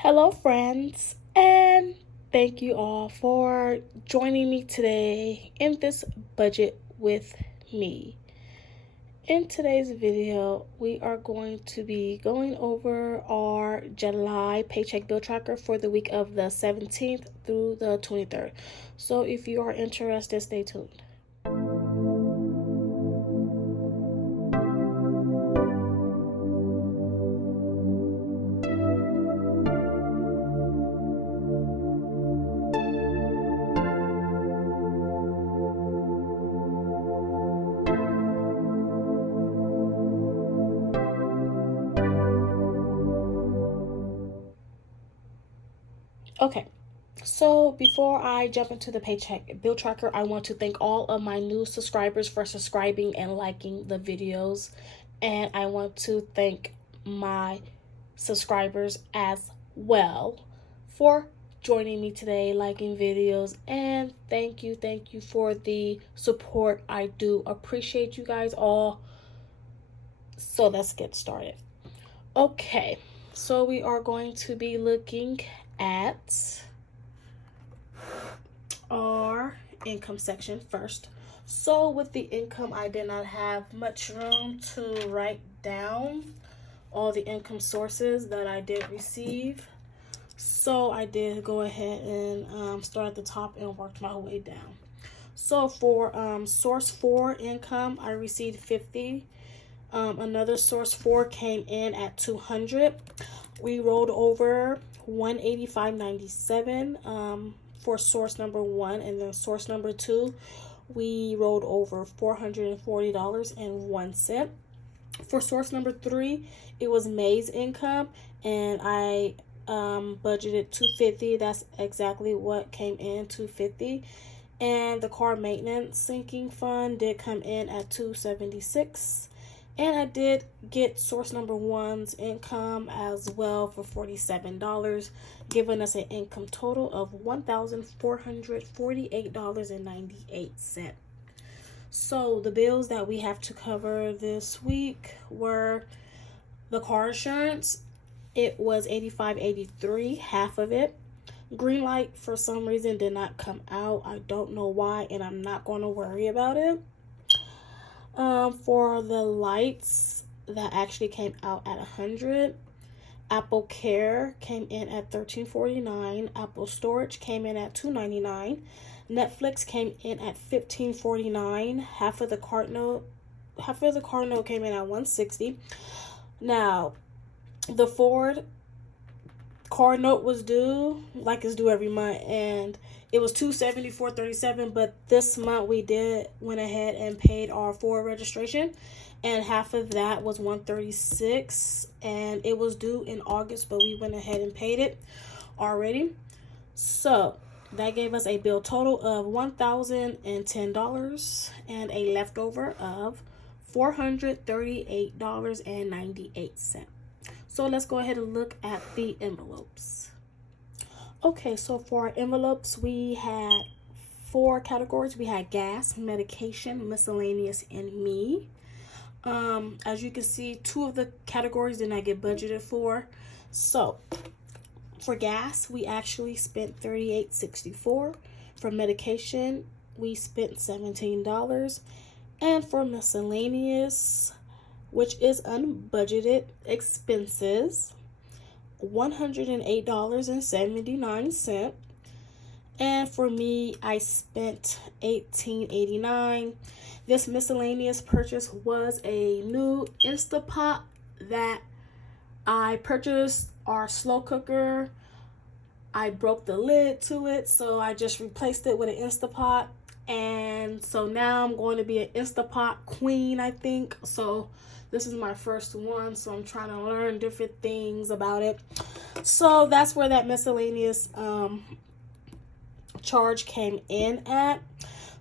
Hello, friends, and thank you all for joining me today in this budget with me. In today's video, we are going to be going over our July paycheck bill tracker for the week of the 17th through the 23rd. So if you are interested, stay tuned. Okay, so before I jump into the paycheck bill tracker, I want to thank all of my new subscribers for subscribing and liking the videos. And I want to thank my subscribers as well for joining me today, liking videos, and thank you for the support. I do appreciate you guys all. So let's get started. Okay, so we are going to be looking at our income section first. So with the income, I did not have much room to write down all the income sources that I did receive. So I did go ahead and start at the top and worked my way down. So for source 4 income, I received 50. Another source 4 came in at 200. We rolled over 185.97 for source number 1, and then source number 2 we rolled over $440.01. For source number 3, it was May's income, and I budgeted $250. That's exactly what came in, $250. And the car maintenance sinking fund did come in at $276. And I did get source number 1's income as well for $47, giving us an income total of $1,448.98. So the bills that we have to cover this week were the car insurance. It was $85.83, half of it. Green light for some reason did not come out. I don't know why, and I'm not going to worry about it. For the lights, that actually came out at 100. Apple Care came in at $13.49. Apple Storage came in at $2.99. Netflix came in at $15.49. Half of the card note came in at $160. Now, the Ford card note was due, like it's due every month, and it was $274.37, but this month we went ahead and paid our Ford registration, and half of that was $136, and it was due in August, but we went ahead and paid it already. So that gave us a bill total of $1,010 and a leftover of $438.98. So let's go ahead and look at the envelopes. Okay, so for our envelopes, we had 4 categories. We had gas, medication, miscellaneous, and me. As you can see, 2 of the categories did not get budgeted for. So for gas, we actually spent $38.64. For medication, we spent $17. And for miscellaneous, which is unbudgeted expenses, $108.79. And for me, I spent $18.89. This miscellaneous purchase was a new Instapot that I purchased. Our slow cooker, I broke the lid to it, so I just replaced it with an Instapot. And so now I'm going to be an Instapot queen, I think. So this is my first one, so I'm trying to learn different things about it. So that's where that miscellaneous charge came in at.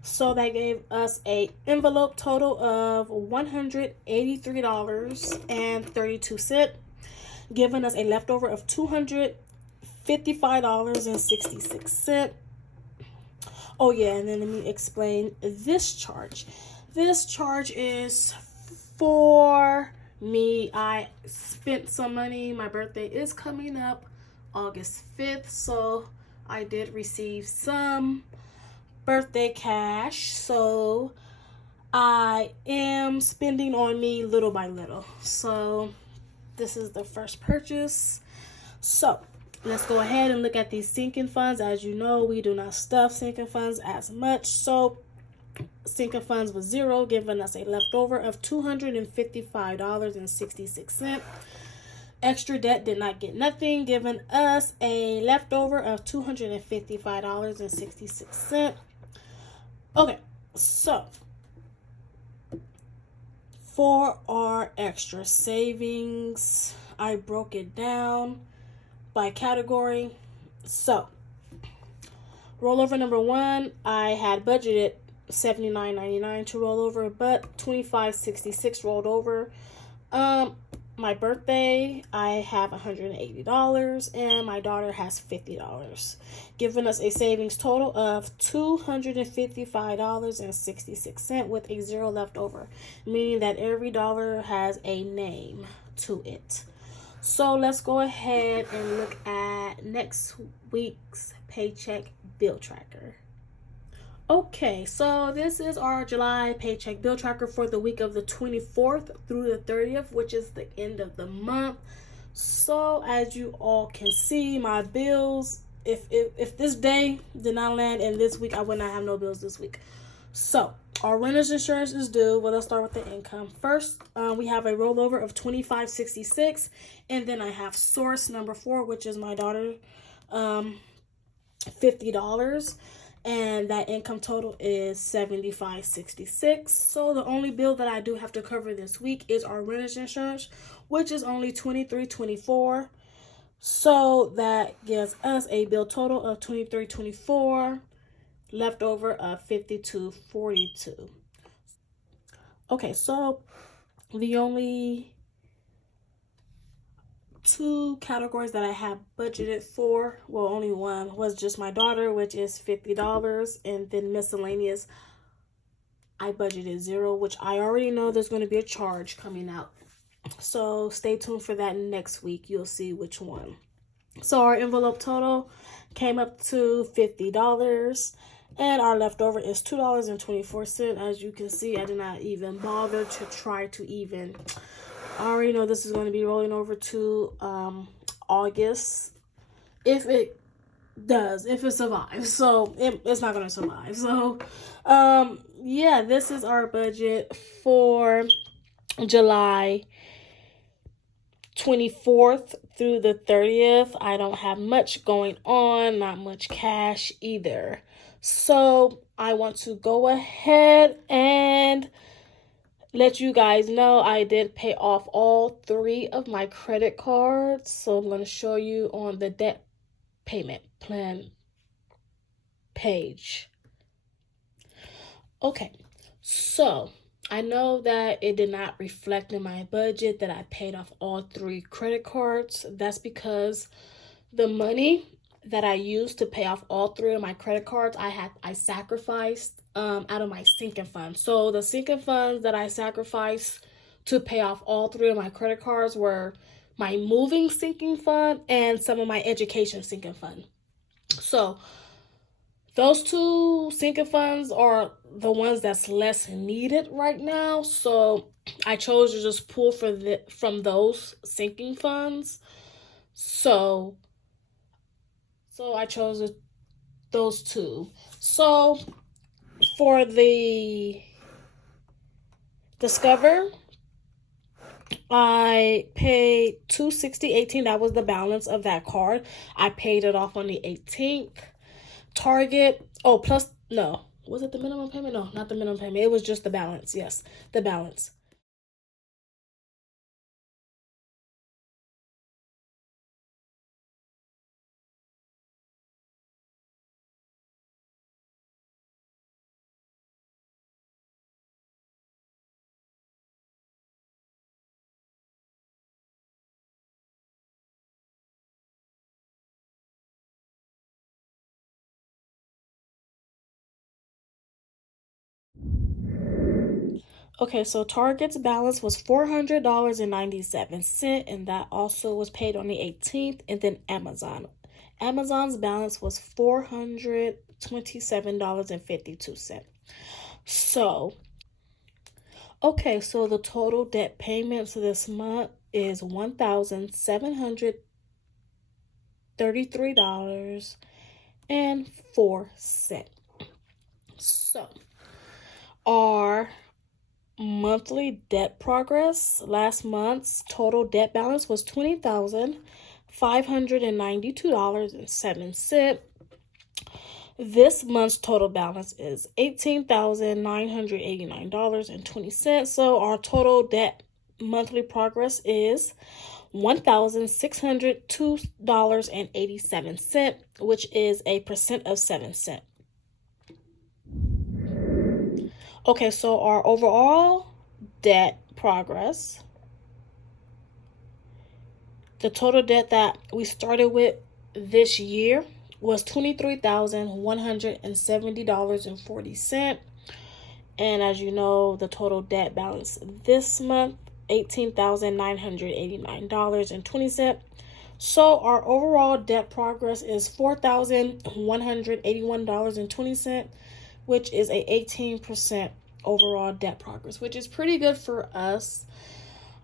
So that gave us a envelope total of $183.32, giving us a leftover of $255.66. Oh yeah, and then let me explain this charge. This charge is for me. I spent some money. My birthday is coming up August 5th, so I did receive some birthday cash. So I am spending on me little by little. So this is the first purchase. So let's go ahead and look at these sinking funds. As you know, we do not stuff sinking funds as much. So sinking funds was zero, giving us a leftover of $255.66. Extra debt did not get nothing, giving us a leftover of $255.66. Okay, so for our extra savings, I broke it down by category. So rollover number one, I had budgeted $79.99 to roll over, but $25.66 rolled over. My birthday, I have $180, and my daughter has $50, giving us a savings total of $255.66 with a zero left over, meaning that every dollar has a name to it. So let's go ahead and look at next week's paycheck bill tracker. Okay, so this is our July paycheck bill tracker for the week of the 24th through the 30th, which is the end of the month. So as you all can see, my bills, if this day did not land in this week, I would not have no bills this week. So our renter's insurance is due. Well, let's start with the income. First, we have a rollover of $25.66, and then I have source number 4, which is my daughter, $50. And that income total is $75.66. So the only bill that I do have to cover this week is our renter's insurance, which is only $23.24. So that gives us a bill total of $23.24, leftover of $52.42. Okay, so the only two categories that I have budgeted for, well, only one was just my daughter, which is $50, and then miscellaneous, I budgeted zero, which I already know there's going to be a charge coming out. So stay tuned for that next week. You'll see which one. So our envelope total came up to $50, and our leftover is $2.24. As you can see, I did not even bother to try to even. I already know this is going to be rolling over to August, if it does, if it survives. So it's not going to survive. So yeah, this is our budget for July 24th through the 30th. I don't have much going on, not much cash either. So I want to go ahead and let you guys know I did pay off all 3 of my credit cards. So I'm going to show you on the debt payment plan page. Okay, so I know that it did not reflect in my budget that I paid off all 3 credit cards. That's because the money that I used to pay off all 3 of my credit cards, I sacrificed out of my sinking fund. So the sinking funds that I sacrificed to pay off all 3 of my credit cards were my moving sinking fund and some of my education sinking fund. So those 2 sinking funds are the ones that's less needed right now. So I chose to just pull from those sinking funds. So I chose those 2. So for the Discover, I paid $260.18. That was the balance of that card. I paid it off on the 18th. Target, oh, plus, no. Was it the minimum payment? No, not the minimum payment. It was just the balance. Yes, the balance. Okay, so Target's balance was $400.97, and that also was paid on the 18th. And then Amazon's balance was $427.52. So, okay, so the total debt payments this month is $1,733.04. So, our monthly debt progress, last month's total debt balance was $20,592.07. This month's total balance is $18,989.20. So our total debt monthly progress is $1,602.87, which is a percent of 7 cents. Okay, so our overall debt progress, the total debt that we started with this year was $23,170.40. And as you know, the total debt balance this month, $18,989.20. So our overall debt progress is $4,181.20, which is a 18% overall debt progress, which is pretty good for us.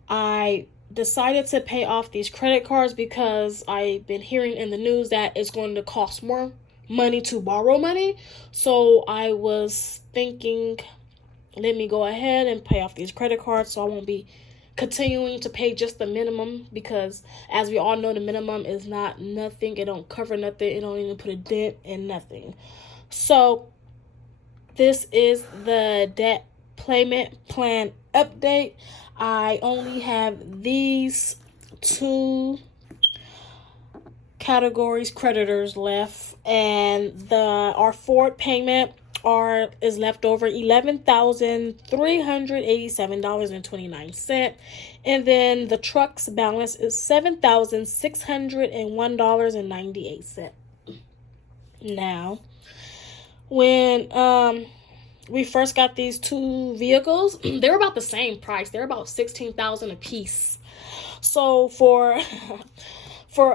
I decided to pay off these credit cards because I've been hearing in the news that it's going to cost more money to borrow money. So I was thinking, let me go ahead and pay off these credit cards so I won't be continuing to pay just the minimum, because as we all know, the minimum is not nothing. It don't cover nothing. It don't even put a dent in nothing. So this is the debt payment plan update. I only have these two categories creditors left, and our forward payment is left over $11,387.29, and then the truck's balance is $7,601.98. Now, when we first got these two vehicles, they were about the same price. They're about $16,000 a piece. So for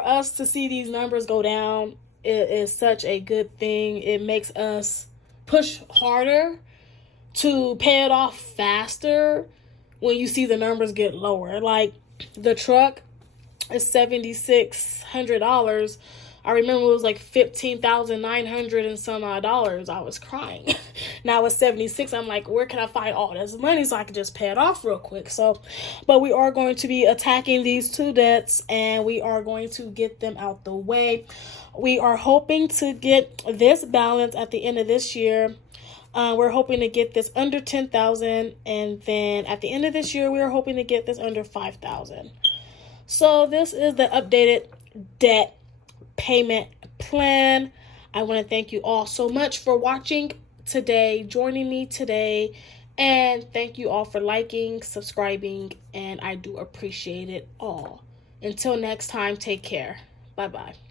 us to see these numbers go down, it is such a good thing. It makes us push harder to pay it off faster when you see the numbers get lower. Like the truck is $7,600. I remember it was like $15,900 and some odd dollars. I was crying. Now it's 76. I'm like, where can I find all this money so I can just pay it off real quick? So, but we are going to be attacking these two debts, and we are going to get them out the way. We are hoping to get this balance at the end of this year. We're hoping to get this under 10,000, and then at the end of this year, we are hoping to get this under 5,000. So this is the updated debt payment plan. I want to thank you all so much for watching today, joining me today, and thank you all for liking, subscribing, and I do appreciate it all. Until next time, take care. Bye-bye.